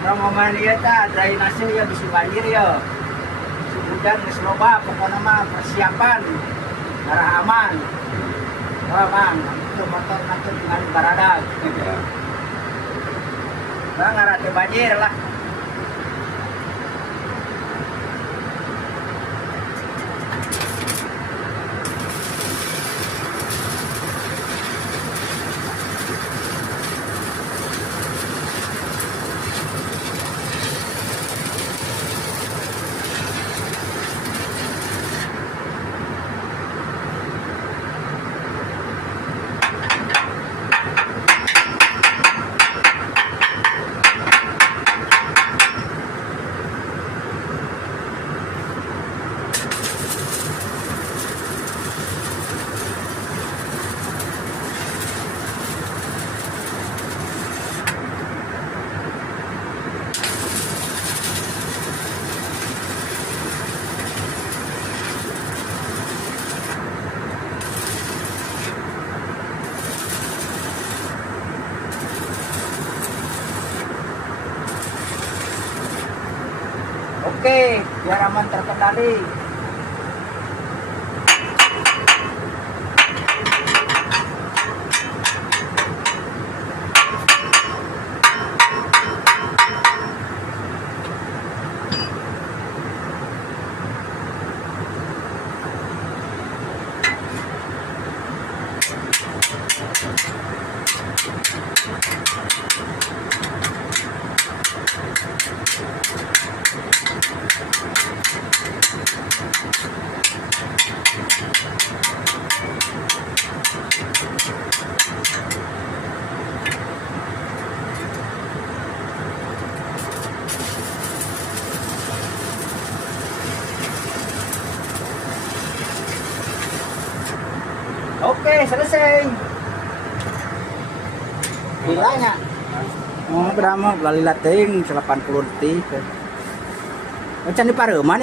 Rombongan ieu teh drainase ya bisi banjir ya. Hujan geus loba pokona mah persiapan arah aman. Wah, Bang, itu motor nanti dengan baradag. Ya. Bang, arah teh banjir lah. Oke, biar aman terkendali. Oke, selesai. Bilanya. Oh, berapa? Beli lating 80 detik. Macam di Pareuman.